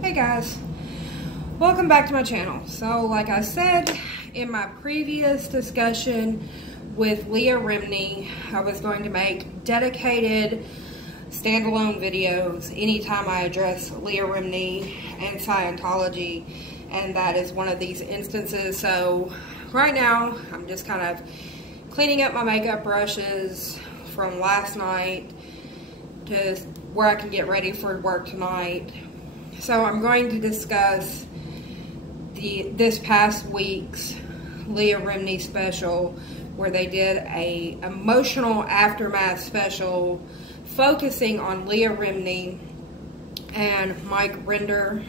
Hey guys, welcome back to my channel. So like I said in my previous discussion with Leah Remini, I was going to make dedicated standalone videos anytime I address Leah Remini and Scientology, and that is one of these instances. So right now I'm just kind of cleaning up my makeup brushes from last night to where I can get ready for work tonight. So I'm going to discuss this past week's Leah Remini special, where they did a emotional aftermath special focusing on Leah Remini and Mike Render.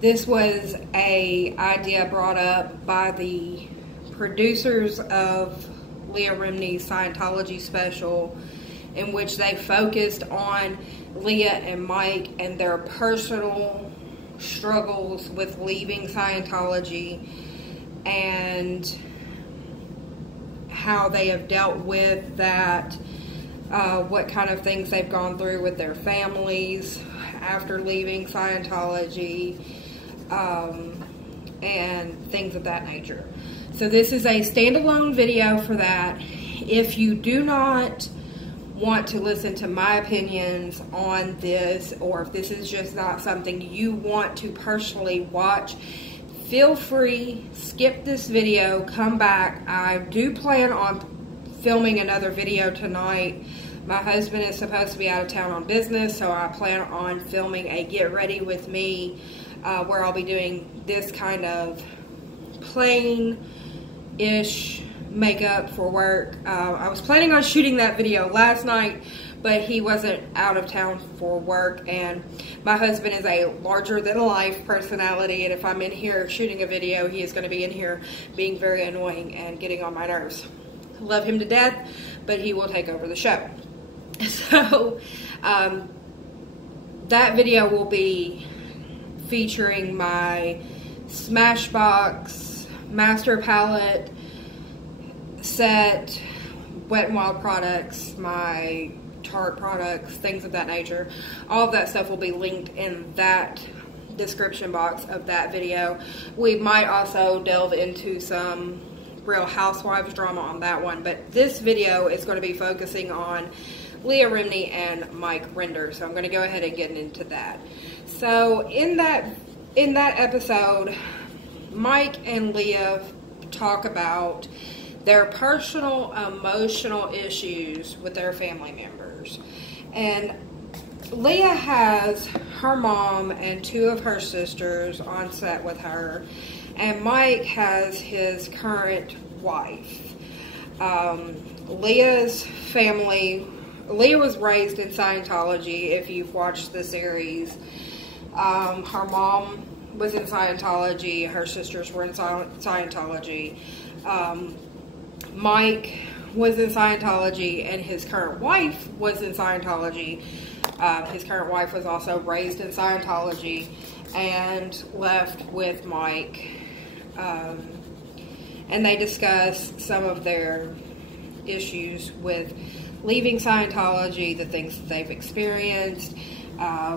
This was a idea brought up by the producers of Leah Remini's Scientology special, in which they focused on Leah and Mike and their personal struggles with leaving Scientology and how they have dealt with that, what kind of things they've gone through with their families after leaving Scientology, and things of that nature. So this is a standalone video for that. If you do not want to listen to my opinions on this, or if this is just not something you want to personally watch, feel free, skip this video, come back. I do plan on filming another video tonight. My husband is supposed to be out of town on business, so I plan on filming a get ready with me, where I'll be doing this kind of plain-ish makeup for work. I was planning on shooting that video last night, but he wasn't out of town for work, and my husband is a larger than life personality, and if I'm in here shooting a video, he is going to be in here being very annoying and getting on my nerves. I love him to death, but he will take over the show. So that video will be featuring my Smashbox Master Palette set, Wet n Wild products, my Tarte products, things of that nature. All of that stuff will be linked in that description box of that video. We might also delve into some Real Housewives drama on that one, but this video is going to be focusing on Leah Remini and Mike Render, so I'm going to go ahead and get into that. So in that episode, Mike and Leah talk about their personal emotional issues with their family members. And Leah has her mom and two of her sisters on set with her, and Mike has his current wife. Leah's family, Leah was raised in Scientology, if you've watched the series. Her mom was in Scientology, her sisters were in Scientology. Mike was in Scientology, and his current wife was in Scientology. His current wife was also raised in Scientology and left with Mike. And they discuss some of their issues with leaving Scientology, the things that they've experienced,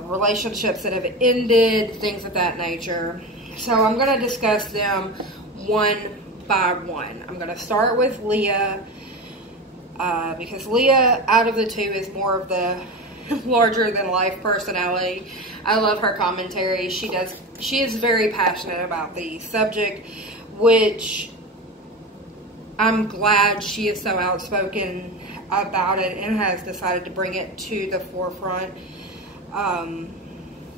relationships that have ended, things of that nature. So I'm going to discuss them one by one. I'm going to start with Leah, because Leah, out of the two, is more of the larger than life personality. I love her commentary. She is very passionate about the subject, which I'm glad she is so outspoken about it and has decided to bring it to the forefront,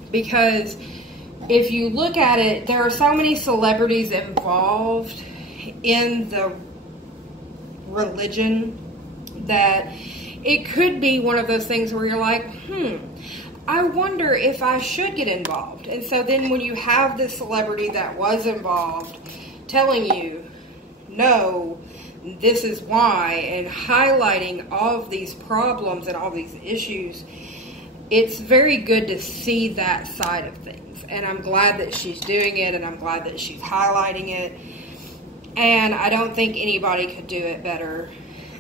because if you look at it, there are so many celebrities involved in the religion that it could be one of those things where you're like, I wonder if I should get involved. And so then when you have this celebrity that was involved telling you, no, this is why, and highlighting all of these problems and all these issues, it's very good to see that side of things. And I'm glad that she's doing it, and I'm glad that she's highlighting it. And I don't think anybody could do it better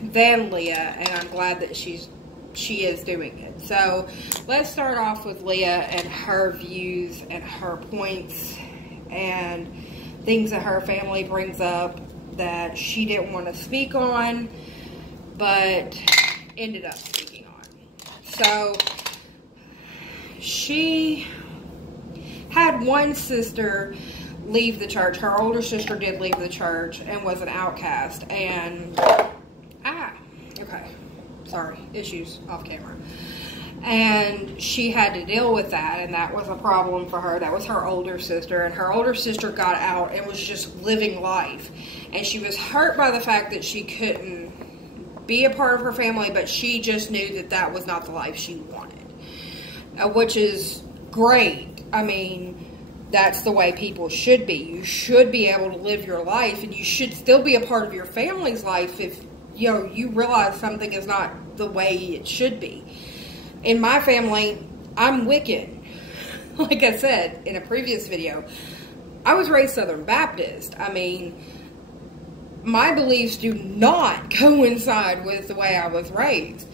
than Leah, and I'm glad that she's she is doing it. So let's start off with Leah and her views and her points and things that her family brings up that she didn't want to speak on, but ended up speaking on. So she had one sister leave the church. Her older sister did leave the church and was an outcast. And, okay. Sorry, issues off camera. And she had to deal with that, and that was a problem for her. That was her older sister, and her older sister got out and was just living life. And she was hurt by the fact that she couldn't be a part of her family, but she just knew that that was not the life she wanted, which is great. I mean, that's the way people should be. You should be able to live your life, and you should still be a part of your family's life if, you know, you realize something is not the way it should be. In my family, I'm Wiccan. Like I said in a previous video, I was raised Southern Baptist. I mean, my beliefs do not coincide with the way I was raised.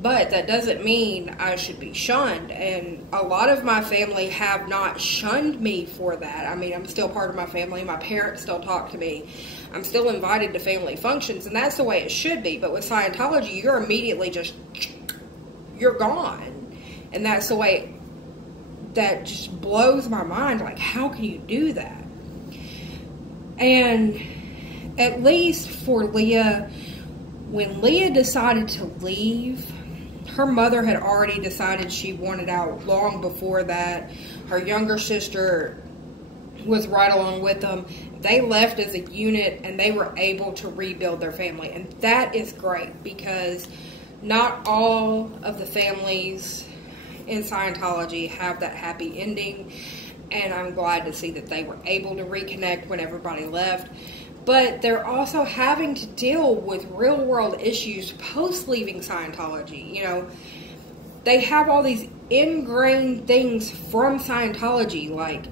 But that doesn't mean I should be shunned. And a lot of my family have not shunned me for that. I mean, I'm still part of my family. My parents still talk to me. I'm still invited to family functions. And that's the way it should be. But with Scientology, you're immediately just, you're gone. And that's the way that just blows my mind. Like, how can you do that? And at least for Leah, when Leah decided to leave, her mother had already decided she wanted out long before that. Her younger sister was right along with them. They left as a unit, and they were able to rebuild their family. And that is great, because not all of the families in Scientology have that happy ending. And I'm glad to see that they were able to reconnect when everybody left. But they're also having to deal with real world issues post leaving Scientology. You know, they have all these ingrained things from Scientology. Like,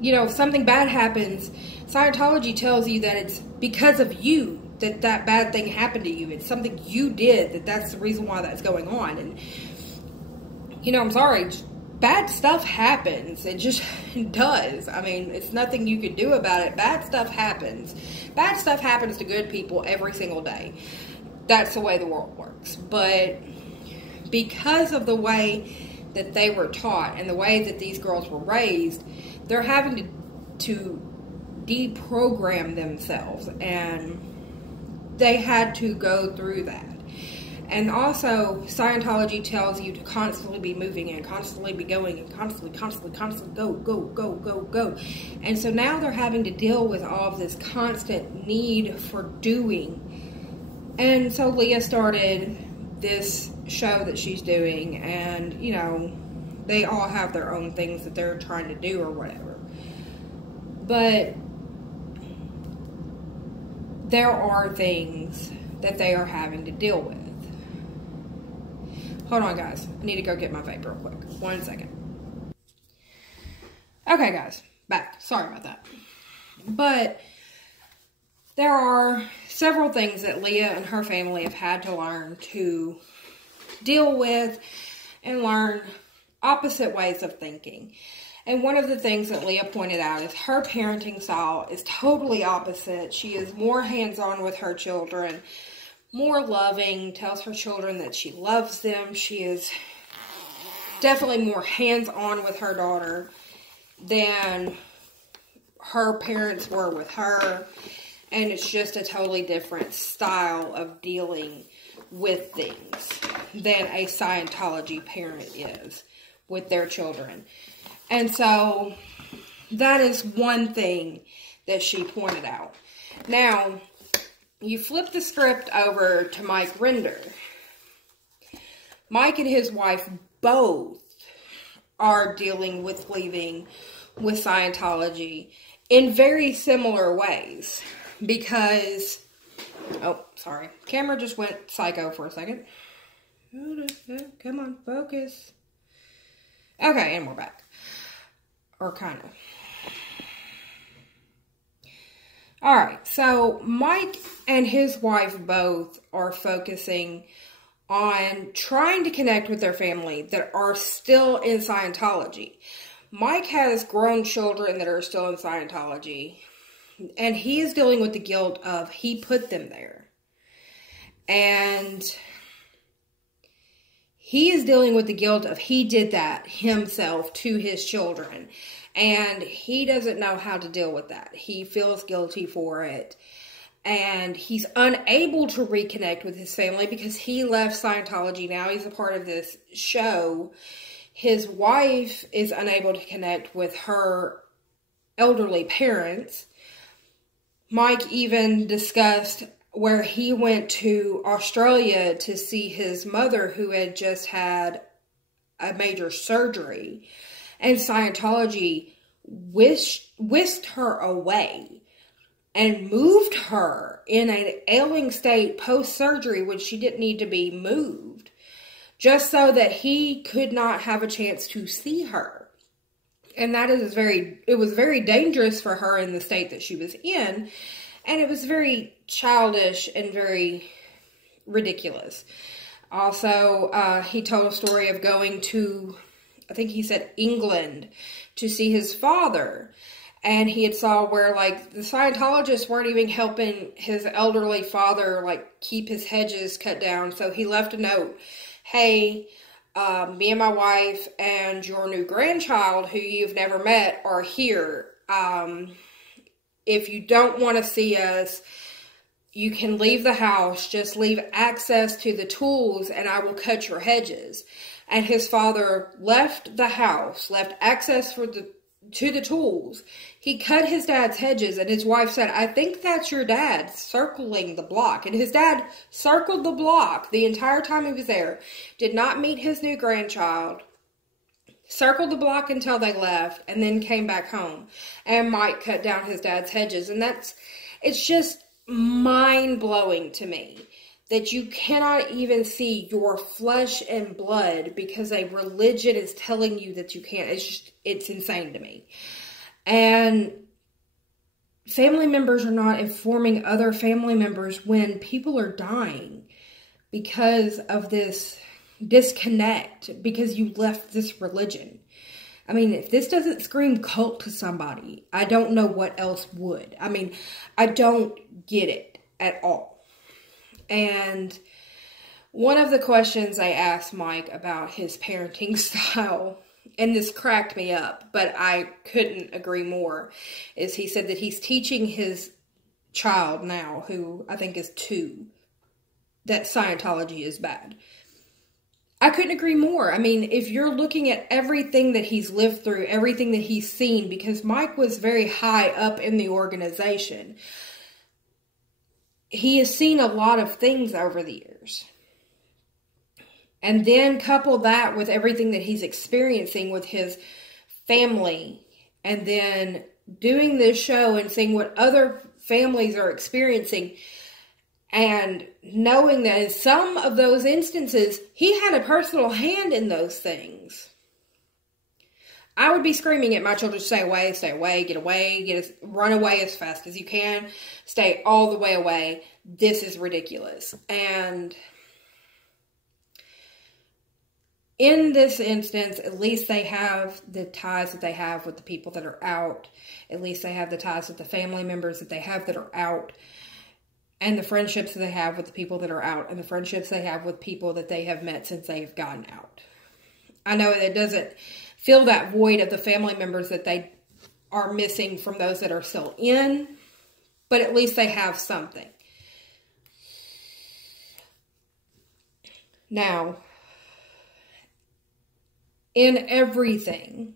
you know, if something bad happens, Scientology tells you that it's because of you that that bad thing happened to you. It's something you did, that's the reason why that's going on. And, you know, I'm sorry, bad stuff happens. It just does. I mean, it's nothing you can do about it. Bad stuff happens. Bad stuff happens to good people every single day. That's the way the world works. But because of the way that they were taught and the way that these girls were raised, they're having to deprogram themselves. And they had to go through that. And also, Scientology tells you to constantly be moving and constantly be going and constantly go. And so now they're having to deal with all of this constant need for doing. And so Leah started this show that she's doing, and, you know, they all have their own things that they're trying to do or whatever. But there are things that they are having to deal with. Hold on, guys. I need to go get my vape real quick. 1 second. Okay, guys. Back. Sorry about that. But there are several things that Leah and her family have had to learn to deal with and learn opposite ways of thinking. And one of the things that Leah pointed out is her parenting style is totally opposite. She is more hands-on with her children, more loving, tells her children that she loves them. She is definitely more hands-on with her daughter than her parents were with her. And it's just a totally different style of dealing with things than a Scientology parent is with their children. And so that is one thing that she pointed out. Now, you flip the script over to Mike Render. Mike and his wife both are dealing with leaving with Scientology in very similar ways. Because, oh, sorry. Camera just went psycho for a second. Come on, focus. Okay, and we're back. Or kind of. Alright, so Mike and his wife both are focusing on trying to connect with their family that are still in Scientology. Mike has grown children that are still in Scientology, and he is dealing with the guilt of he put them there. And he is dealing with the guilt of he did that himself to his children. And he doesn't know how to deal with that. He feels guilty for it. And he's unable to reconnect with his family because he left Scientology. Now he's a part of this show. His wife is unable to connect with her elderly parents. Mike even discussed where he went to Australia to see his mother, who had just had a major surgery. And Scientology whisked her away and moved her in an ailing state post-surgery when she didn't need to be moved, just so that he could not have a chance to see her. And it was very dangerous for her in the state that she was in, and it was very childish and very ridiculous. Also, he told a story of going to, I think he said England, to see his father. And he had saw where, like, the Scientologists weren't even helping his elderly father, like, keep his hedges cut down. So he left a note. Hey, me and my wife and your new grandchild, who you've never met, are here. If you don't want to see us, you can leave the house. Just leave access to the tools and I will cut your hedges. And his father left the house, left access to the tools. He cut his dad's hedges, and his wife said, I think that's your dad circling the block. And his dad circled the block the entire time he was there. Did not meet his new grandchild. Circled the block until they left, and then came back home. And Mike cut down his dad's hedges. And it's just mind-blowing to me that you cannot even see your flesh and blood because a religion is telling you that you can't. It's insane to me. And family members are not informing other family members when people are dying because of this disconnect, because you left this religion. I mean, if this doesn't scream cult to somebody, I don't know what else would. I mean, I don't get it at all. And one of the questions I asked Mike about his parenting style, and this cracked me up, but I couldn't agree more, is he said that he's teaching his child now, who I think is 2, that Scientology is bad. I couldn't agree more. I mean, if you're looking at everything that he's lived through, everything that he's seen, because Mike was very high up in the organization, he has seen a lot of things over the years. And then couple that with everything that he's experiencing with his family, and then doing this show and seeing what other families are experiencing, and knowing that in some of those instances, he had a personal hand in those things. I would be screaming at my children, stay away, get away, run away as fast as you can, stay all the way away. This is ridiculous. And in this instance, at least they have the ties that they have with the people that are out. At least they have the ties with the family members that they have that are out. And the friendships that they have with the people that are out. And the friendships they have with people that they have met since they've gotten out. I know it doesn't fill that void of the family members that they are missing from those that are still in, but at least they have something. Now, in everything,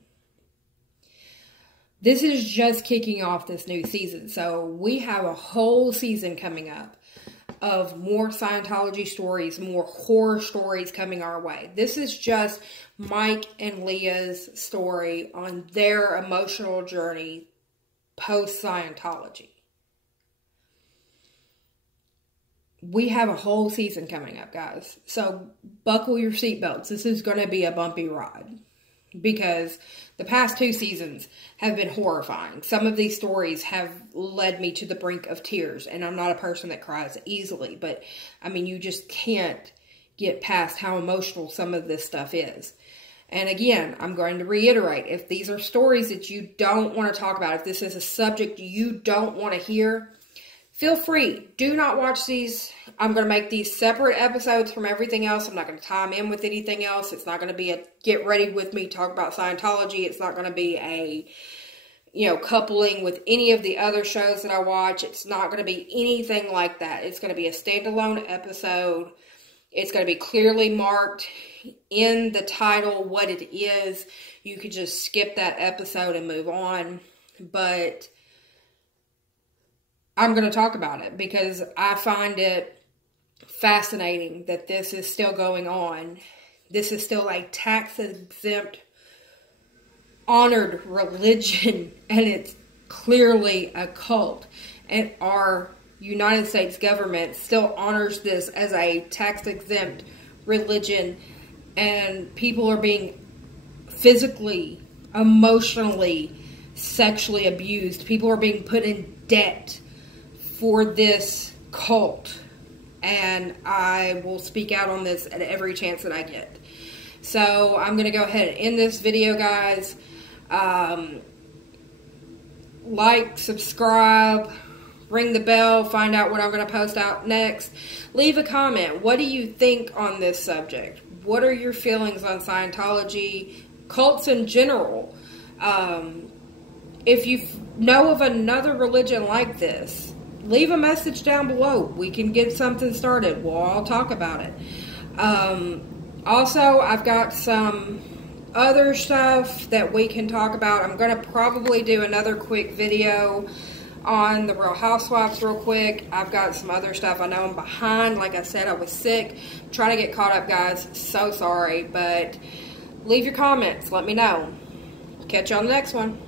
this is just kicking off this new season. So we have a whole season coming up of more Scientology stories, more horror stories coming our way. This is just Mike and Leah's story on their emotional journey post-Scientology. We have a whole season coming up, guys. So buckle your seatbelts. This is going to be a bumpy ride, because the past 2 seasons have been horrifying. Some of these stories have led me to the brink of tears, and I'm not a person that cries easily, but I mean, you just can't get past how emotional some of this stuff is. And again, I'm going to reiterate, if these are stories that you don't want to talk about, if this is a subject you don't want to hear, feel free. Do not watch these. I'm going to make these separate episodes from everything else. I'm not going to tie them in with anything else. It's not going to be a get ready with me, talk about Scientology. It's not going to be a, coupling with any of the other shows that I watch. It's not going to be anything like that. It's going to be a standalone episode. It's going to be clearly marked in the title what it is. You could just skip that episode and move on. But I'm going to talk about it because I find it fascinating that this is still going on. This is still a tax-exempt, honored religion, and it's clearly a cult. And our United States government still honors this as a tax-exempt religion, and people are being physically, emotionally, sexually abused. People are being put in debt for this cult, and I will speak out on this at every chance that I get. So I'm going to go ahead and end this video, guys. Like, subscribe, ring the bell, find out what I'm going to post out next. Leave a comment. What do you think on this subject? What are your feelings on Scientology, cults in general? If you know of another religion like this, leave a message down below. We can get something started. We'll all talk about it. Also, I've got some other stuff that we can talk about. I'm going to probably do another quick video on the Real Housewives real quick. I've got some other stuff. I know I'm behind. Like I said, I was sick. I'm trying to get caught up, guys. So sorry. But leave your comments. Let me know. Catch you on the next one.